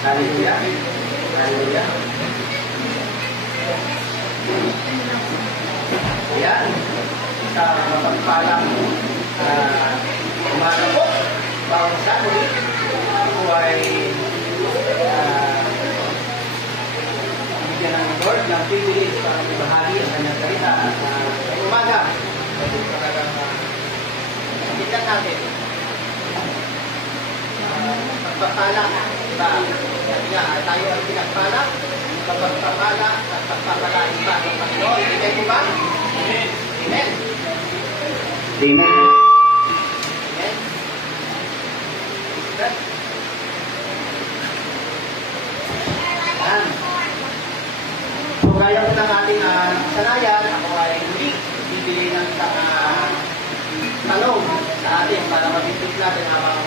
Hallelujah. Hallelujah. Ayan. Sa mapagpalang umaga po, bawang Sunday, ako ay bigyan ng Lord ng privilege para ibahagi ang kanyang salita at sa umaga. Kasi talagang nakikita natin pagpapala. Sabi nga, tayo ang pinagpala, pagpapala at pagpapalain pa ng Panginoon. Amen po ba? Amen. Amen. Amen. Amen. Ayan. So, gaya po ng ating sanayan, ako ay muli bibili ng isang tanong sa atin para mabibig natin habang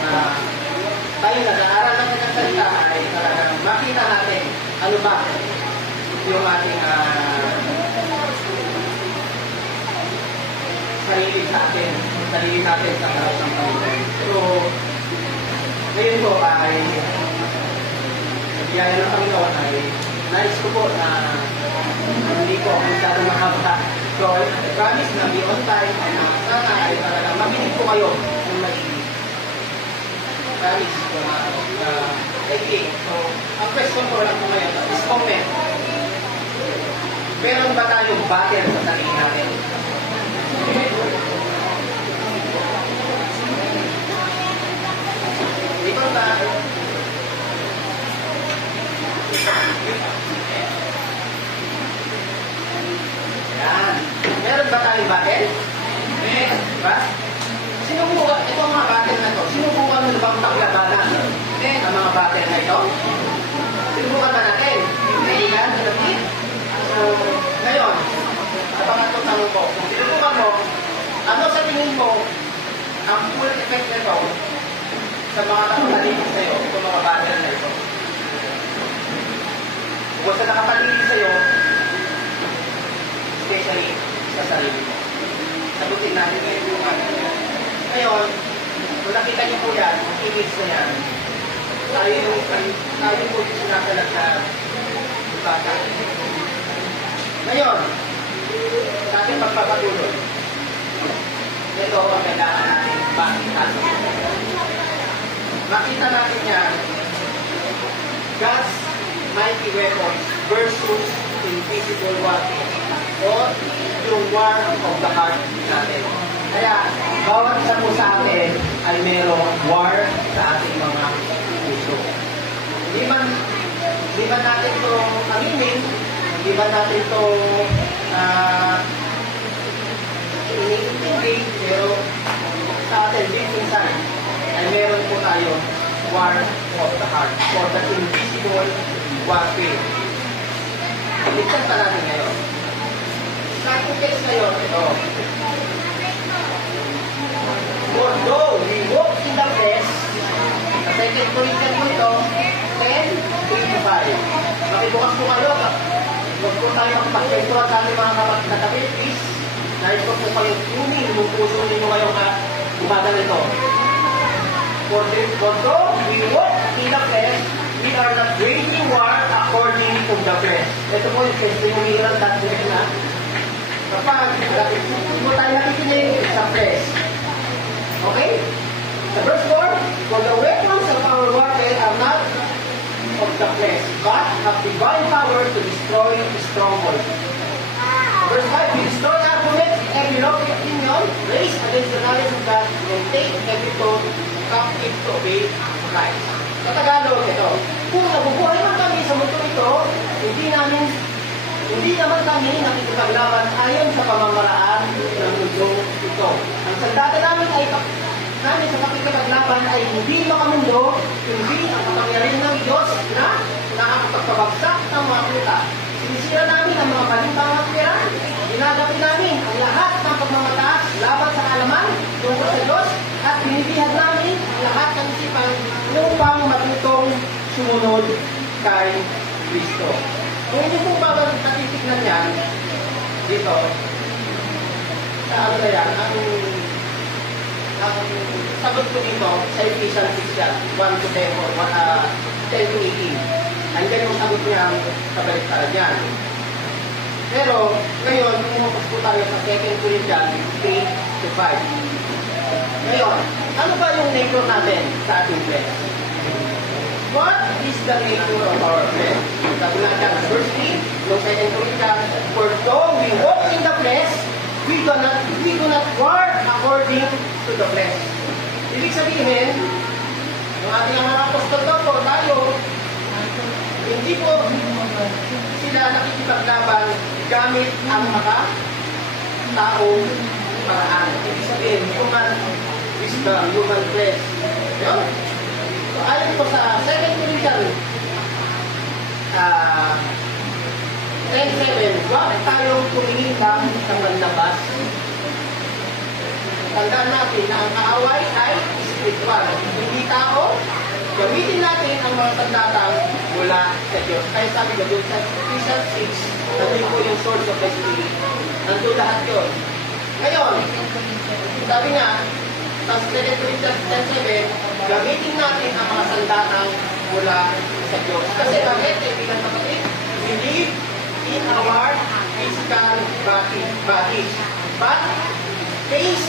tayo nag-aaral ng kanyang salita ay talagang makita natin ano ba yung ating sarili sa atin, sarili natin sa harap ng Panginoon. So, ngayon po ay sa biyaya ng Panginoon ay nais ko po na hindi ko masyadong mahaba. So, I promise na be on time na sana ay talagang mabinig po kayo ng maigi. Promise ko na taking. So, ang question ko lang po ngayon is comment. Meron ba tayong battle sa sarili natin? Ikaw ba? Yan. Meron ba tayong battle? Meron ba? Sinubukan, itong mga battle na ito, sinubukan mo bang paglabanan? Ang mga battle na ito? Sinubukan ba natin? Hindi yan, alam. So, ngayon, ang pangatlong tanong ko, kung sinubukan mo, ano sa tingin mo ang full effect nito sa mga nakapaligid sa'yo, itong mga battle na ito? Kung sa nakapaligid sa'yo, especially sa sarili mo. Sagutin natin ngayon yung ngayon, kung nakita niyo po yan, ang image na yan, tayo po yung sinasalag na bata. Ngayon, sa ating pagpapatuloy, ito ang kailangan natin makita. Makita natin yan, God's mighty weapons versus invisible warfare o yung war of the heart natin. Kaya, bawat isa po sa atin ay merong war sa ating mga puso. Hindi man natin ito aminin, hindi man natin ito iniintindi, pero sa atin, deep inside, ay meron po tayo war of the heart or the invisible warfare. Iligtan pa natin ngayon. Sa ating case ngayon, ito. Although we walk in the flesh, sa 2 Corinthians po ito, 10:3-5. Makibukas po kayo, huwag po tayo magpagkwentuhan sa aming mga kapatid, please. Dahil po kayo tuning, yung puso ninyo ngayong umaga nito. Although we walk in the flesh, we are not waging war according to the flesh. Ito po yung testimonial natin na kapag hindi mo tayo nakikinig sa flesh. Okay? Sa verse 4, for the weapons of our warfare are not of the flesh, but have divine power to destroy the strongholds. Verse 5, we destroy arguments, every lofty opinion, raised against the knowledge of God, and take every thought captive to obey Christ. Sa Tagalog, ito, kung nabubuhay man kami sa mundo ito, hindi naman kami nakikipaglaban ayon sa pamamaraan ng mundo ito. Ang sandata namin sa pakikipaglaban ay hindi makamundo, hindi ang kapangyarihan ng Diyos na nakakapagpabagsak ng mga puta. Sinisira namin ang mga balintang matwiran, ginagapi namin ang lahat ng pagmamataas laban sa kaalaman tungkol sa Diyos, at binibihag namin ang lahat ng isipan upang matutong sumunod kay Kristo. Kung hindi po ba natitignan yan, dito, sa ano na yan, ang sagot ko dito sa Ephesians 6 yan, 1-10 or 10-18. Andyan yung sagot niya kabaliktaran yan. Pero, ngayon, pumupas po tayo sa 2 Corinthians 3 to 5. Ngayon, ano ba yung nature natin sa ating flesh? What is the nature of our flesh? Sabi nga dyan, verse 3, yung 2 Corinthians, for though we walk in the flesh, we do not war according to the flesh. Ibig sabihin, yung ating mga apostol daw po, tayo, hindi po sila nakikipaglaban gamit ang mga taong paraan. Ibig sabihin, human wisdom, human flesh. Yun. So, ayon po sa 2 Corinthians 10:7, huwag tayong tumingin lang sa manlabas. Tandaan natin na ang kaaway ay spiritual, hindi tao. Gamitin natin ang mga sandatang mula sa Diyos. Kaya sabi ko doon sa Ephesians 6, nandun po yung source of the Spirit. Nandun lahat yun. Ngayon, sabi nga, sa 2 Corinthians 10:7, gamitin natin ang mga sandatang mula sa Diyos. Kasi bakit, kaibigan kapatid? We live in our physical bodies. But, face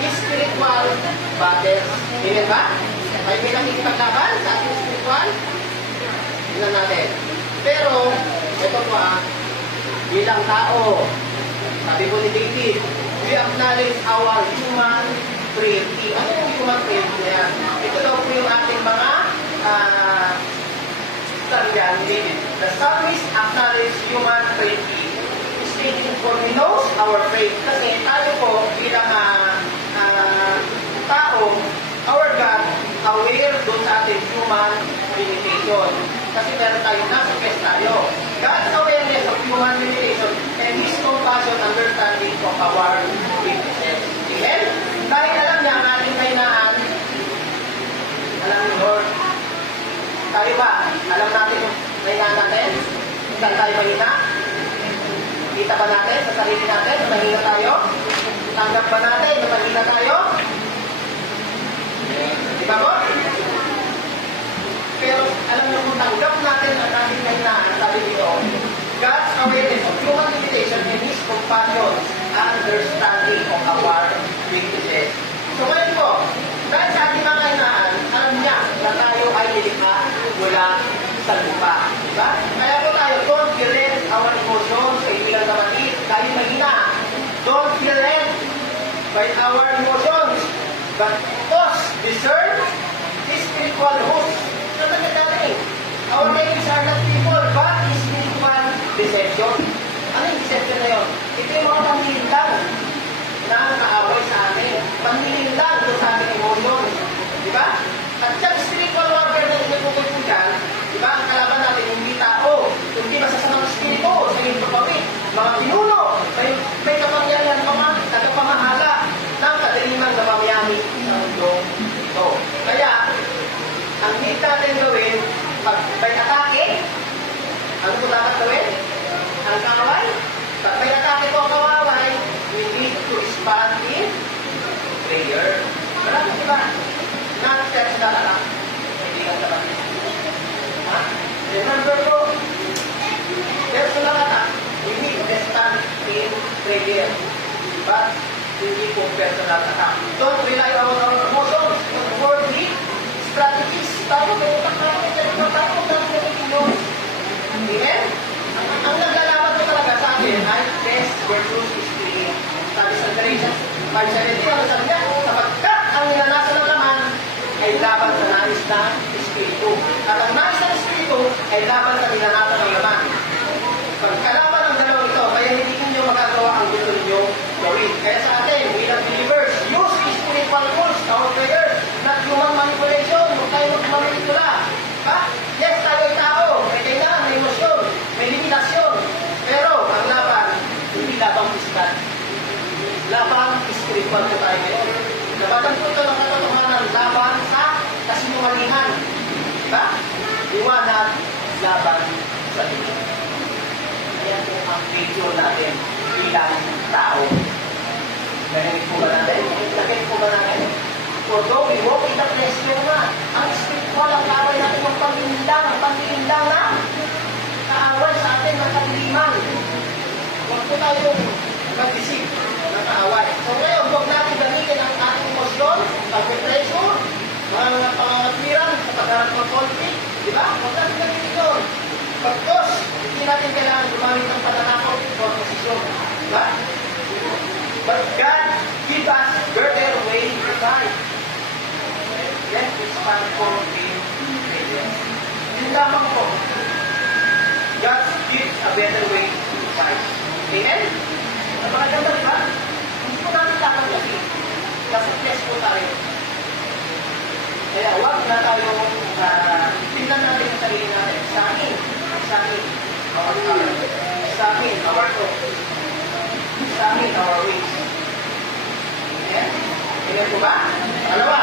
is spiritual battles. Amen ba? Ay may nakikipaglaban sa ating spiritual? Tingnan natin. Pero, ito po bilang tao, sabi po ni David, we acknowledge our human frailty. Ano yung human frailty na yan? Ito daw po yung ating mga saryan ni David. The psalmist acknowledge human frailty. Stating for we knows our faith. Kasi tayo po bilang tao, our God, aware doon sa ating human limitation. Kasi meron tayong nasa quest tayo. God's awareness of human limitation and His compassion understanding of our weaknesses. Amen? Dahil alam niya ang ating kahinaan, alam ni Lord. Tayo ba? Alam natin yung kahinaan natin? Saan tayo mahina? Kita ba natin sa sarili natin na mahina tayo? Tanggap ba natin na mahina tayo? Di ba po? Pero alam niyo kung tanggap natin ang ating kahinaan, sabi dito, God's awareness of human limitation and His compassion understanding of our weaknesses. So ngayon po, dahil sa ating mga kahinaan, alam niya na tayo ay nilikha mula sa lupa. Diba? Kaya po tayo, don't feel led our emotions, kaibigan kapatid, tayo mahina. Don't feel led by our emotions, but us discern His spiritual host. Ano natin? Our minds are not people, but spiritual deception. Ano yung deception na yun? Ito yung mga panlilinlang na nakaaway sa atin. Panlilinlang doon sa ating emotions. Diba? At yung spiritual warfare na inutukoy po dyan, diba? Ang kalaban natin hindi tao, hindi masasamang spirito, sa iyong pagpapit, mga pinuno, may kapangyarihan mga tagapamahala ng kadalimang na pamayani sa mundo ito. Kaya, ang need natin gawin, pag may atake, ano po dapat gawin? Ang kaaway? Pag may atake po ang kaaway, we need to respond in prayer. Wala po diba? Not personal attack. Hindi ka sa bakit. Ha? Remember po, personal attack, we need to respond in prayer. But, hindi po personal attack. Don't rely on our emotions, on worldly strategies. Tayo, may utak natin, tayo, yun. Amen? Ang naglalaban ko talaga sa atin ay best versus spirit. Sabi sa Galatians 5:17, ano sabi niya? Sapagkat ang ninanasa ng laman ay laban sa nais ng espiritu. At ang nais ng espiritu ay laban sa ninanasa ng laman. Pagkalaban ng dalawang ito, kaya hindi ninyo magagawa ang gusto ninyo gawin. Kaya sa atin, bilang believers, use spiritual tools, our prayer, not human manipulation. Huwag tayo magmanipula. Ha? Yes, tayo ay tao. May kailangan, may emosyon, may limitasyon. Pero, ang laban, hindi labang physical. Labang spiritual po tayo ngayon. Laban po ito ng katotohanan, laban sa kasinungalingan. Diba? Iwanag, laban sa Diyos. Ayan po ang video natin bilang tao. Narinig po ba natin? Narinig po ba natin? For though we walk in the flesh, yun nga, ang spiritual ang kaway natin yung pag-iindang na tayong mag-isip ng kaaway. So ngayon, huwag natin gamitin ang ating emosyon, pag-pressure, mga pangangatwiran sa pagharap ng conflict. Di ba? Huwag natin gamitin yun. Pagkos, hindi natin kailangan gumamit ng pananakot o posisyon. Di ba? But God give us better way to fight. Let us fight for Him. Yun lamang po. God gives a better way to fight. Amen? Napakaganda, di ba? Hindi po natin lakang kasi. Kasi bless po tayo. Kaya huwag na tayo tingnan natin sa sarili natin. Sa amin, our talent. Sa amin, our thought. Sa amin, our ways. Amen? Amen po ba? Pangalawa.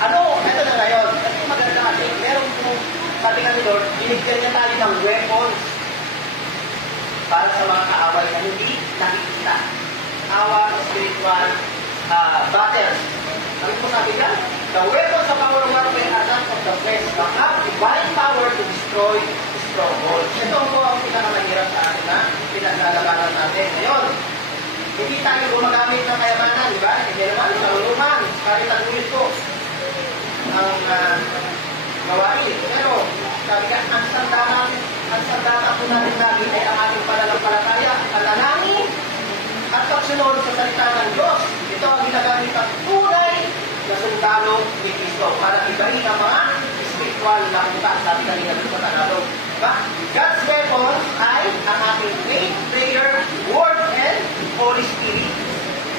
Ito na ngayon. Kasi maganda kasi, meron po, sabi nga ni Lord, binigyan niya tayo ng weapons para sa mga kaaway na hindi nakikita. Our spiritual battles. Ano po sabi niya? The weapons of our warfare are not of the flesh, but have divine power to destroy strongholds. Ito po ang pinakamahirap sa atin na pinaglalabanan natin. Ngayon, hindi tayo gumagamit ng kayamanan, di ba? Hindi naman, karunungan, kahit tagulid ko ang gawain. Pero, sabi ka, ang sandata po natin lagi ay ang ating pananampalataya, panalangin, at pagsunod sa salita ng Diyos. Ito ang ginagamit ang tunay na sundalo ni Cristo para ibahin ang mga spiritual na utak. Sabi kanina dito sa Tagalog. Diba? God's weapons ay ang ating faith, prayer, word, and Holy Spirit.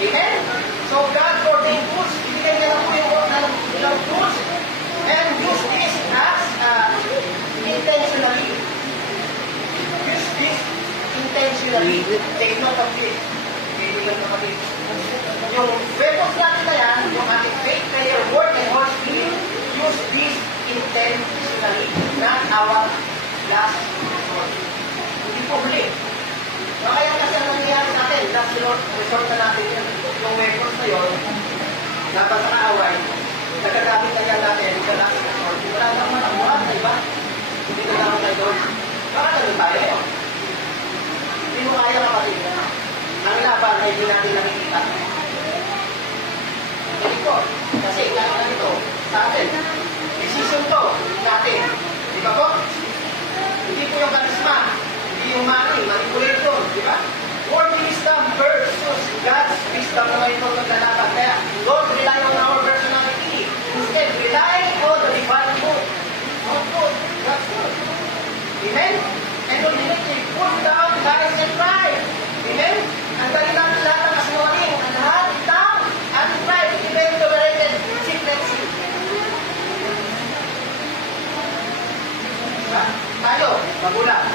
Amen? So God ordained tools. Ibigay niya lang po yung tools. And use this as intentionally. Use this intentionally. Take note of this. Kaibigan kapatid. Yung weapons natin na yan, yung ating faith, prayer, word, and Holy Spirit, use this intentionally. Not our last resort. Hindi po huli. Kaya kasi ang nangyayari sa atin, last resort na natin yung weapons na yun, laban sa kaaway, nagagamit na yan natin, yung last resort. Wala naman ang buhat, diba? Hindi na naman tayo doon. Baka ganun tayo. Hindi mo kaya kapatid. Ang laban ay hindi natin nakikita. Hindi po. Kasi kaya na ito sa atin. Decision to natin. Di ba po? Hindi po yung karisma. Hindi yung money, manipulation. Di ba? World wisdom versus God's wisdom na ito naglalaban. Kaya don't rely on our personality. Instead, rely on the divine good. Not good. God's good. Amen? And ultimately, put down lies and pride. Amen? Ang galing natin lahat ng kasinungaling. Ang lahat ng ating pride, even tolerated secrecy. Diba? Tayo, magulang.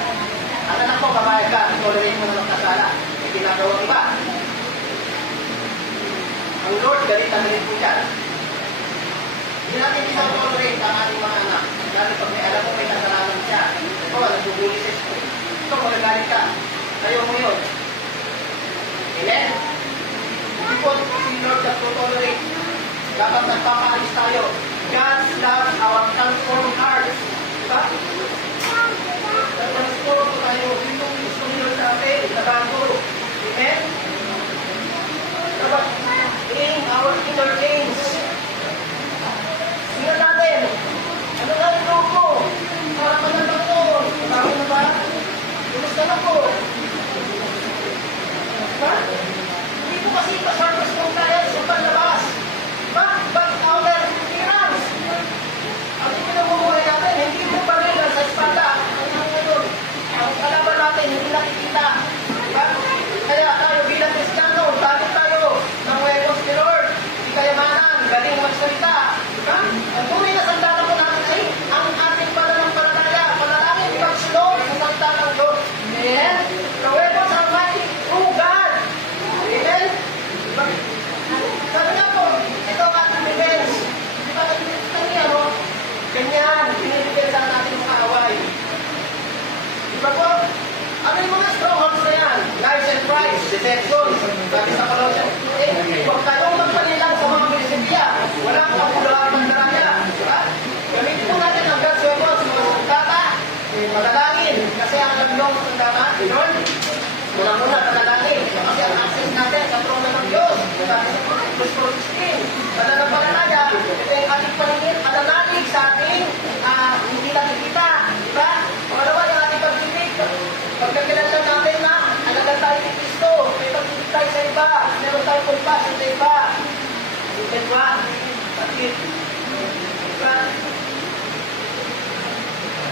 Ang anak ko, babayag ka, tolerate mo na magkasala. May ginagawa iba. Ang Lord, galit na galit po yan. Hindi natin tolerate ang ating mga anak. Lalo pag may alam mo may kasalanan siya. Ito, nagbubulis sa school. Ito, magagalit ka. Tayo mo yun. Amen? Hindi po si Lord na tolerate. Dapat nagpapaalis tayo. God loves our transformed hearts. Diba? Transform po tayo. Yung gusto nyo sa atin, nabago. Amen? Dapat in our inner change. Tingnan natin. Ano na yung loob ko? Para managam ko. Sabi na ba? Kumusta na po? Diba? Hindi po kasi pa-surface kung tayo sa panlabas. But outer appearance. Ang pinamumuhay natin, hindi po pa rin sa iba, sa iba. Sulit ba? Sakit. Diba?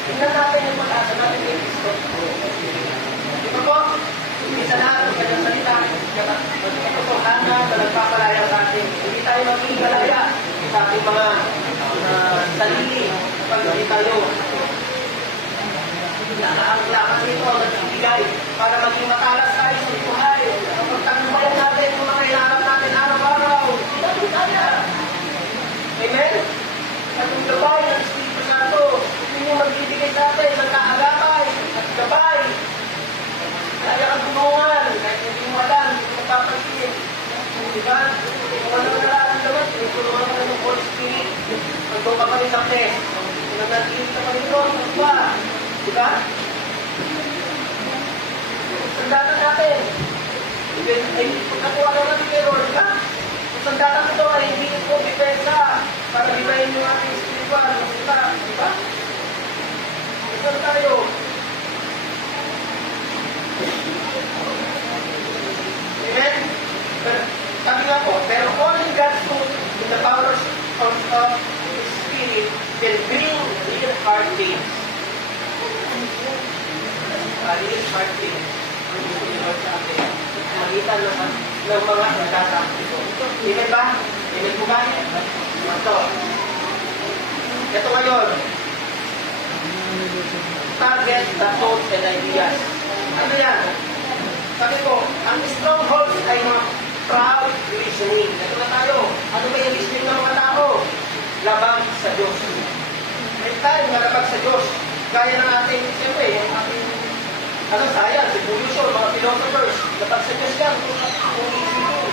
Tingnan natin yung pag-asa natin kay Kristo. Di ba po? Isa na ang kanyang salita. Katotohanan na nagpapalaya sa atin. Hindi tayo maging malaya sa ating mga sarili kapag hindi tayo ang nito nagbibigay para maging matalas tayo sa buhay. Kapag tagumpayan natin kung makailangan natin araw-araw, hindi kaya. Amen? At yung gabay ng Espiritu Santo, yun yung magbibigay sa atin ng kaagapay at gabay. Kaya kang tulungan, kahit hindi mo alam, hindi mo papansin. Diba? Kung ano nararamdaman, tinutulungan ka ng Holy Spirit. Nandun ka pa rin sa test. Nanatilit ka pa rin doon. Diba? Diba? Sandatan natin. Ay, pagkakuha na natin kay Lord, diba? Sandatan ito ay hindi ko depensa para libayin yung ating spiritual. Diba? Saan tayo? Amen? Sabi nga po, pero only God's food in the power of His Spirit can bring real heart things. Real heart things. Ang gusto ni Lord sa atin. Magitan ng mga nagtatang ito. Amen ba? Amen po ba? Ito. Ito ngayon. Target the thoughts and ideas. Ano yan? Sabi ko, ang strongholds ay mga proud reasoning. Ito na tayo. Ano ba yung reasoning ng mga tao? Labag sa Diyos. May tayo na labag sa Diyos. Gaya ng ating, siyempre, yung ating science, evolution, mga philosophers. Labag sa Diyos yan. Kung isipin.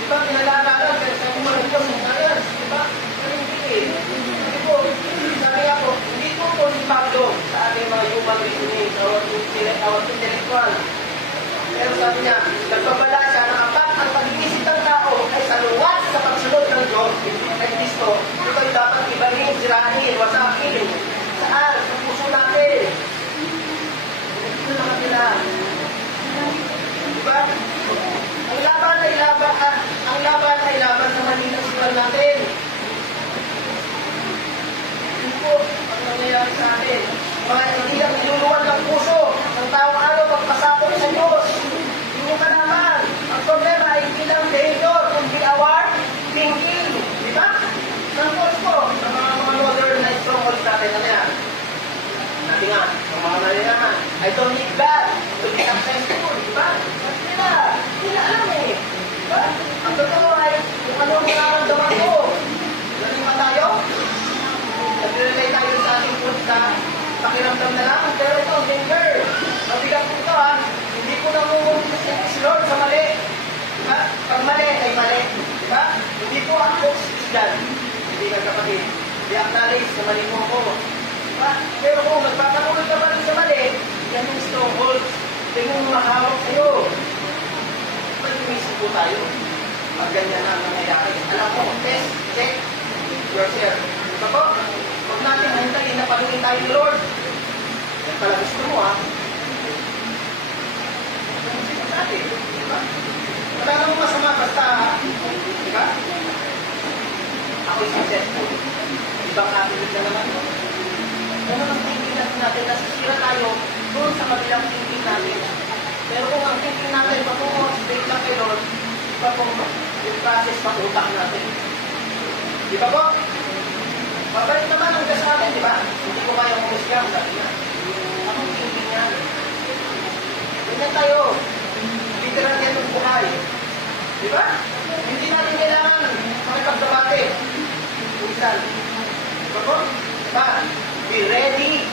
Diba, pinalalaran, pero sabi mo ng Diyos, yung science. Diba? Pero hindi eh. Sabi ko, sabi nga po, hindi po po impacto sa ating mga human reasoning, our intellectual. Pero sabi niya, nagbabala siya na kapag ang pag-iisip ng tao ay saluwat sa pagsunod ng Diyos kay Kristo, ito ay dapat ibahin, sirahin, wasakin. Saan? Sa puso natin. Ito na kanila. Diba? Ang laban ay laban sa malinang sigal natin. Ito po ang nangyayari sa atin. Mga hindi lang niluluwan ng puso ng taong araw magpasapot sa Diyos. Hindi mo kalaman. Ang problema ay hindi lang behavior, kundi our thinking. Di ba? Nangkos po sa mga modern na strongholds natin na yan. Sabi nga, ang mga malinaman, I don't need God to be successful. Di ba? Hindi na alam eh. Di ba? Ang totoo ay kung ano ang nararamdaman ko. Galing ba tayo? Nag-relay tayo sa ating punta. Pakiramdam na lang, pero ito, danger. Mabigat po ito ha. Hindi ko namumunin si Lord sa mali. Diba? Pag mali, ay mali. Diba? Hindi po ako isdan. Hindi ka kapatid. Hindi acknowledge sa mali mo ko. Diba? Pero kung nagpapatuloy ka pa rin sa mali, yan yung stronghold. Hindi mo mahawak sa'yo. Pag tumisip po tayo. Pag ganyan na nangyayari. Alam mo, test, check yourself. Diba po? Huwag natin hintayin na paluin tayo ni Lord. Yan pala gusto mo ha. Gusto natin. Diba? Wala namang masama basta ha. Diba? Ako'y successful. Ibang atitude na naman. Ganun ang thinking natin. Nasisira tayo doon sa kabilang thinking natin. Pero kung ang thinking natin patungo straight lang kay Lord, iba po yung process pag-utak natin. Diba po? Mabalik naman ang sa akin, di ba? Hindi ko kaya kumusga, sabi niya. Akong thinking niya. Ganyan tayo. Literal yan ng buhay. Di ba? Hindi natin kailangan makipagdabate. Minsan. Diba po? Diba? Be ready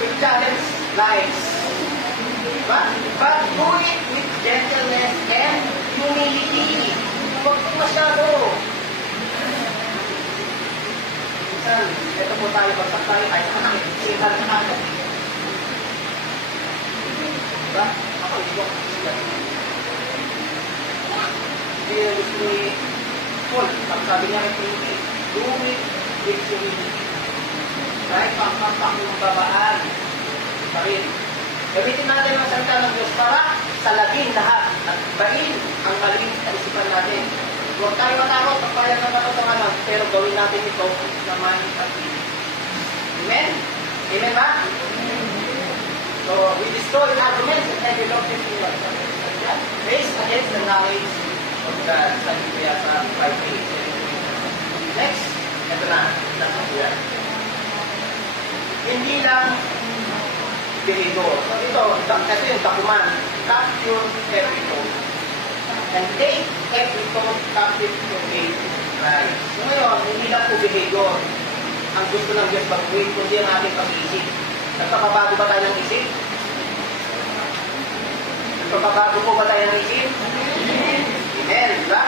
to challenge lives. Diba? But do it with gentleness and humility. Huwag po masyado. Ito po tayo, bagsak tayo, kahit sa akin, sigal na agad. Diba? Ako, ito, sigal. Hindi na gusto ni Paul, ang sabi niya kay Timothy, do it with humility. Kahit pang yung babaan, pa rin. Gamitin natin ang salita ng Diyos para salagin lahat at bain ang maling kaisipan Huwag tayo matakot pag payag ng katotohanan, pero gawin natin ito naman at Amen? Amen ba? So, we destroy arguments and every doctrine in life. Based against the knowledge of God. Sabi ko yan sa 5:8. Next, ito na. Hindi lang behavior. So, ito yung tapuman. Capture every thought. And take every thought captive to faith. Right. So, ngayon, hindi lang po behavior. Ang gusto ng Diyos pag-uwi, kundi ang ating pag-iisip. Nagpapabago ba tayo ng isip? Nagpapabago po ba tayo ng isip? Amen. Diba?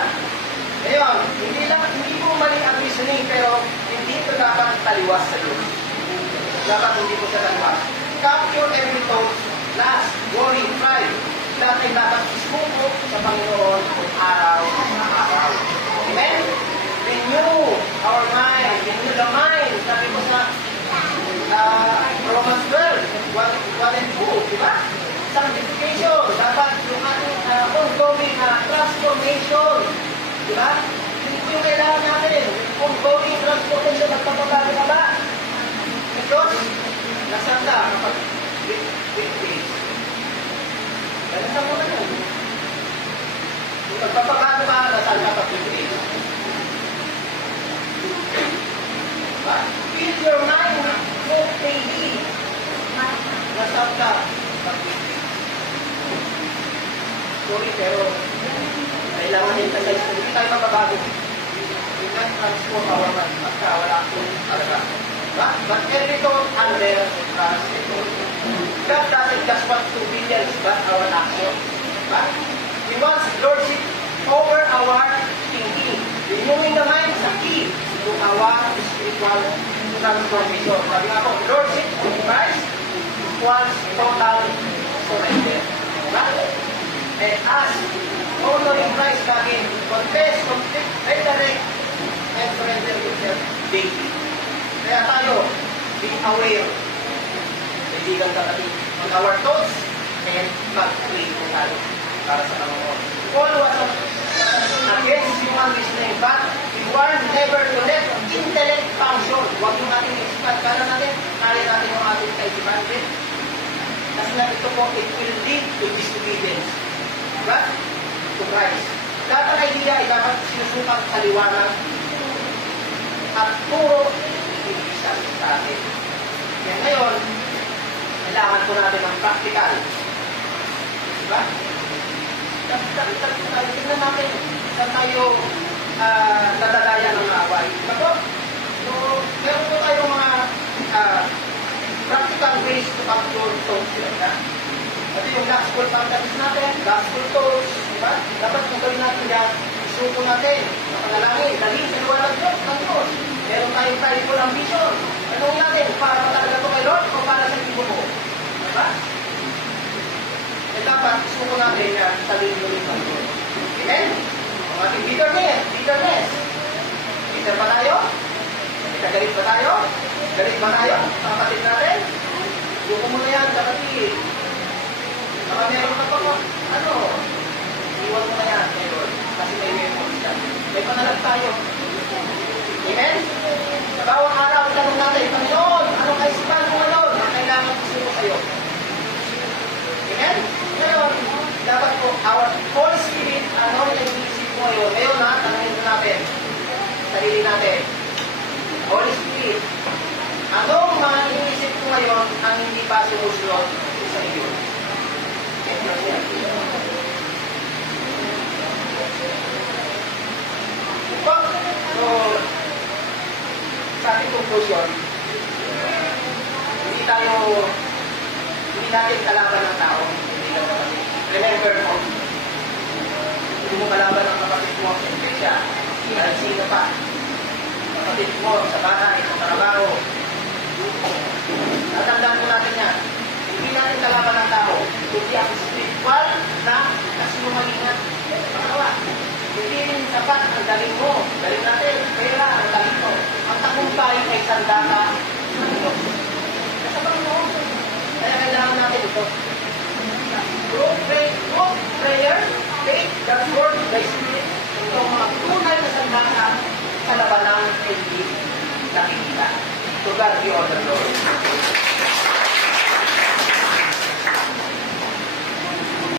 Ngayon, hindi po mali ang reasoning, pero hindi ito dapat taliwas sa Diyos. Dapat hindi po siya taliwas. Capture every thought, last, worry, pride. Lahat ay dapat isuko sa Panginoon kung araw-araw. Amen? Renew our mind. Renew the mind. Sabi ko sa Romans 12, 1 and 2, di ba? Sanctification. Dapat yung ating ongoing transformation. Di ba? Hindi po yung kailangan natin. Ongoing transformation. Nagpapabago na ba? Because, nasaan ka kapag weekdays? Ganun na mo na yun. Kung nagpapabago ka, nasaan ka kapag weekdays? Diba? Fill your mind with hope daily. Nasaan ka kapag weekdays? Sorry, pero kailangan din tayo. Hindi tayo mababago. We can transform our mind. Basta wala akong talaga. But every thought under God doesn't just want obedience, but our action. He wants lordship over our thinking. Renewing the mind is a key to our spiritual transformation. Sabi nga po, lordship of Christ equals total surrender. And as honoring Christ lagi, confess, complete, redirect, and surrender yourself daily. Kaya tayo, be aware, kaibigan kapatid, on our thoughts, and mag-pray po tayo para sa Panginoon. Paul was against human reasoning, but we warn never to let intellect function. Huwag yung ating isipan. Kala natin, kaya natin yung ating kaisipan din. Kasi na ito po, it will lead to disobedience. But, to Christ. Lahat ng idea ay dapat sinusukat sa liwanag at puro ibisan sa atin. Kaya ngayon, kailangan po natin ng practical. Diba? Tingnan natin saan tayo nadadaya ng away. Diba? So, meron po tayong mga practical ways to capture thoughts. Diba? Ito yung gospel fantasies natin, gospel thoughts. Diba? Dapat kung gawin natin yan, isuko natin sa panalangin. Dali sa liwanag ng Diyos. Meron tayong tribal ambition. Anong natin? Para ba talaga ito kay Lord o para sa ibo mo? Diba? E dapat isuko natin yan sa liwanag ng Diyos. Amen? Ang ating bitterness. Bitter ba tayo? Galit ba tayo? Galit ba tayo? Kapatid natin? Suko mo na yan, kapatid. Baka meron ka pa mo. Iwan mo na yan, Lord. Kasi may memories yan. May panalag tayo. Amen? Sa bawang araw, tanong natin, Panginoon, anong kaisipan mo ngayon na kailangan isuko sa'yo? Amen? Ngayon, dapat po, our Holy Spirit, ano yung nag-iisip mo ngayon? Ngayon na, tanongin mo natin. Sarili natin. Holy Spirit, anong mga iniisip ko ngayon ang hindi pa sumusunod sa iyo? So, sa ating conclusion, hindi natin kalaban ng tao. Remember mo, hindi mo kalaban ng kapatid mo sa iglesia. Dahil sino pa? Kapatid mo sa bahay, sa trabaho. Natandaan mo natin yan. Hindi natin kalaban ng tao. Kundi ang spiritual na kasinungalingan. Pangalawa, hindi rin sapat ang daling mo. Daling natin, pera ang daling mo. Ang tagumpay ay sandata ng Diyos. Nasa Panginoon. Kaya kailangan natin ito. Through prayer, faith, God's word, by Spirit. Ito ang mga tunay God be all the glory.